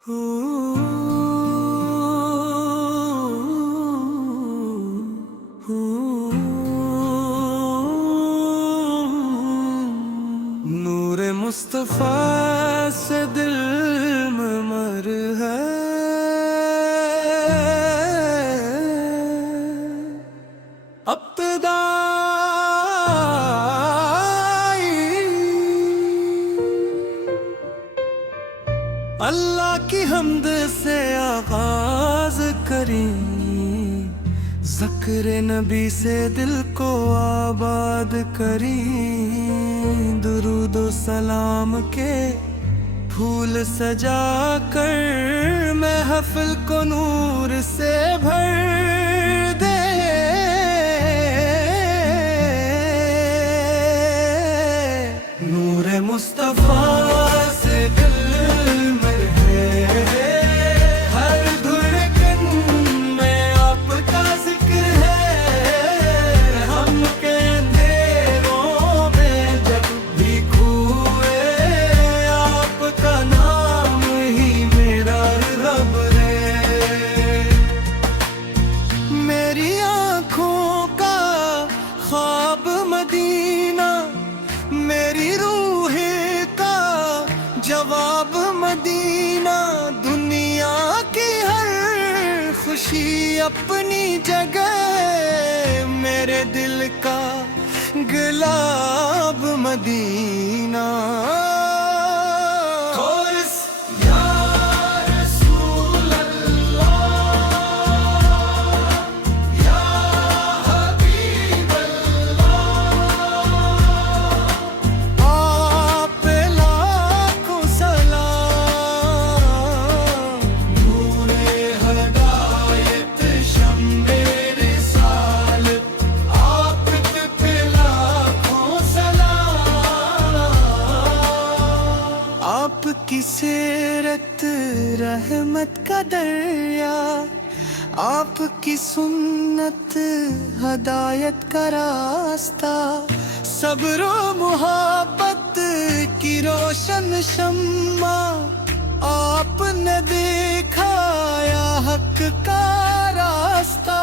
نور مصطفیٰ سے دل میں مر ہے، ابتدائی اللہ کی حمد سے آغاز کریں، ذکر نبی سے دل کو آباد کریں، درود و سلام کے پھول سجا کر محفل کو نور سے بھر دے، نور مصطفیٰ سے دل میں ہے، ہر دھڑکن میں آپ کا ذکر ہے، ہم کے اندھیروں میں جب بھی کھوئے آپ کا نام ہی میرا رب ہے، میری آنکھوں کا خواب مدینہ، میری روح کا جواب مدینہ، دنیا کی ہر خوشی اپنی جگہ، میرے دل کا گلاب مدینہ۔ آپ کی سیرت رحمت کا دریا، آپ کی سنت ہدایت کا راستہ، صبر و محبت کی روشن شمع، آپ نے دکھایا حق کا راستہ،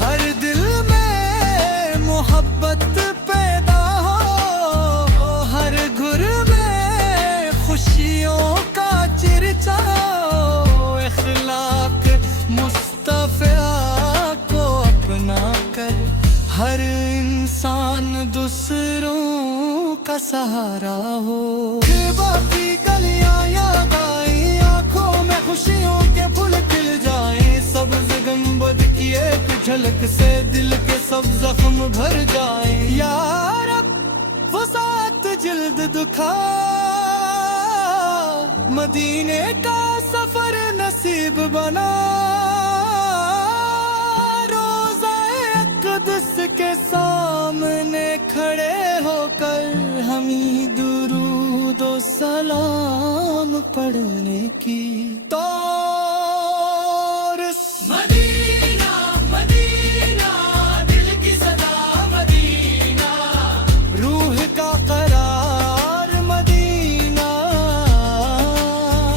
ہر دل میں محبت پیدا ہو، ہر گھر میں خوشیوں کا چرچا ہو، اخلاق مصطفیٰ کو اپنا کر ہر انسان دوسروں کا سہارا ہو، باقی گلیاں یاد آئیں، آنکھوں میں خوشیوں کے پھول کھل جائیں، سبز گنبد کی ایک جھلک سے دل کے سب زخم بھر جائیں، یا رب وہ 7 جلد دکھا، مدینے کا سفر نصیب بنا، روضہ اقدس کے سامنے کھڑے ہو کر ہمیں درود و سلام پڑھنے کی تورس۔ مدینہ مدینہ دل کی صدا، مدینہ روح کا قرار، مدینہ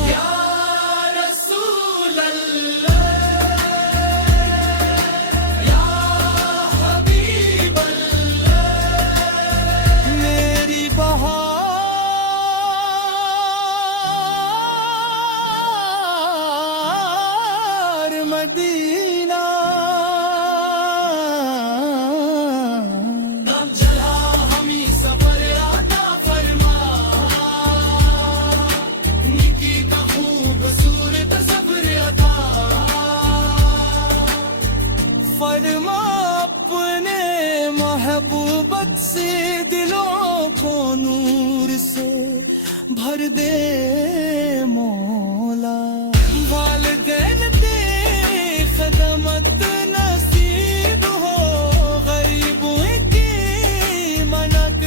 یا رسول اللہ، یا حبیب اللہ، میری بہار مدینہ۔ نام چلا ہمیں سفر عطا فرما، نیکی کا خوبصورت سفر عطا فرما، اپنے محبوبت سے دلوں کو نور سے بھر دے مولا، والدین کی خدمت نصیب ہو، غریبوں کی منت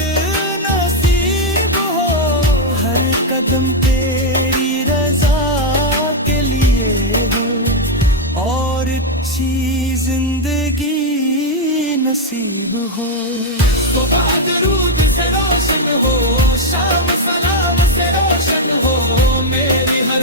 نصیب ہو، ہر قدم تیری رضا کے لیے ہو، اور اچھی زندگی نصیب ہو، صبح درود سے روشن ہو، شام سلام سے روشن ہو، میری ہر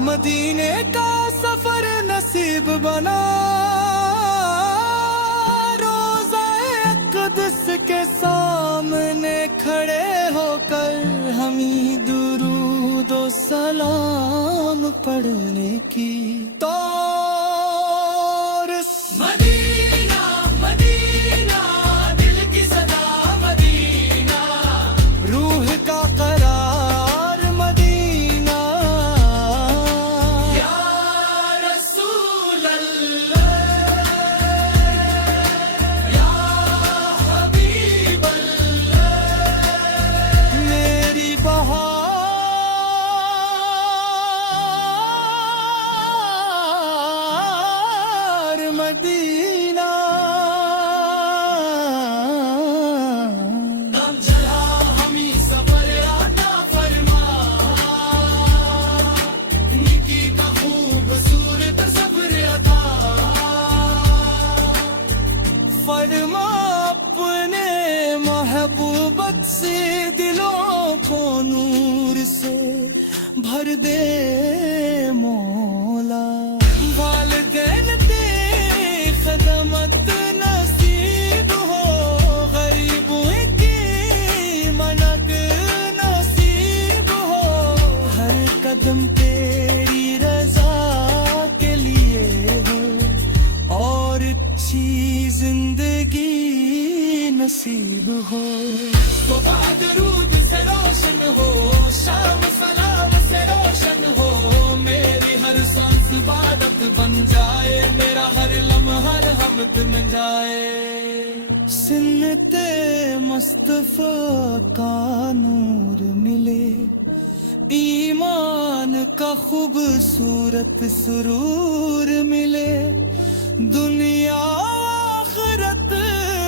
مدینے کا سفر نصیب بنا روزہ اقدس کے سامنے کھڑے ہو کر ہمیں درود و سلام پڑھنے کی مدینہ مدینہ دل کی صدا مدینہ روح کا قرار مدینہ یا رسول اللہ یا حبیب اللہ میری بہار مدینہ نام چلا ہمیں سفر عطا فرما نیکی کا خوبصورت سفر عطا فرما اپنے محبوبت سے دلوں کو نور سے بھر دے مولا والدین کی خدمت نصیب ہو غریبوں کی منت نصیب ہو ہر قدم تیری رضا کے لیے ہو اور اچھی زندگی نصیب ہو صبح درود سے روشن ہو شام سلام سے روشن ہو میری ہر سانس عبادت بن جائے میرا ہر لمحہ رحمت میں جائے سنت مصطفیٰ کا نور ملے ایمان کا خوبصورت سرور ملے دنیا آخرت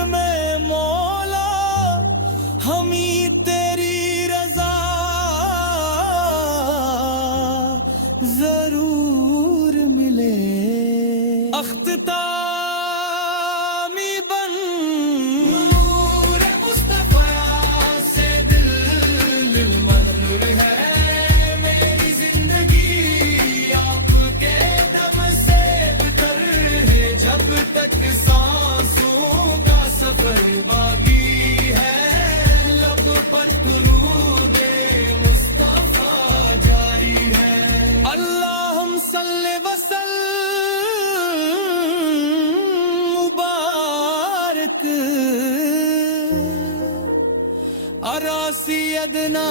میں مولا ہمیں تیری رضا ضرور ملے اختتامی بن نور مصطفیٰ سے دل منور ہے میری زندگی آپ کے دم سے بتر ہے جب تک سانسوں کا سفر باقی ہے لب پر درود مصطفیٰ جاری ہے اللہم صلی وسلم مبارک علی سیدنا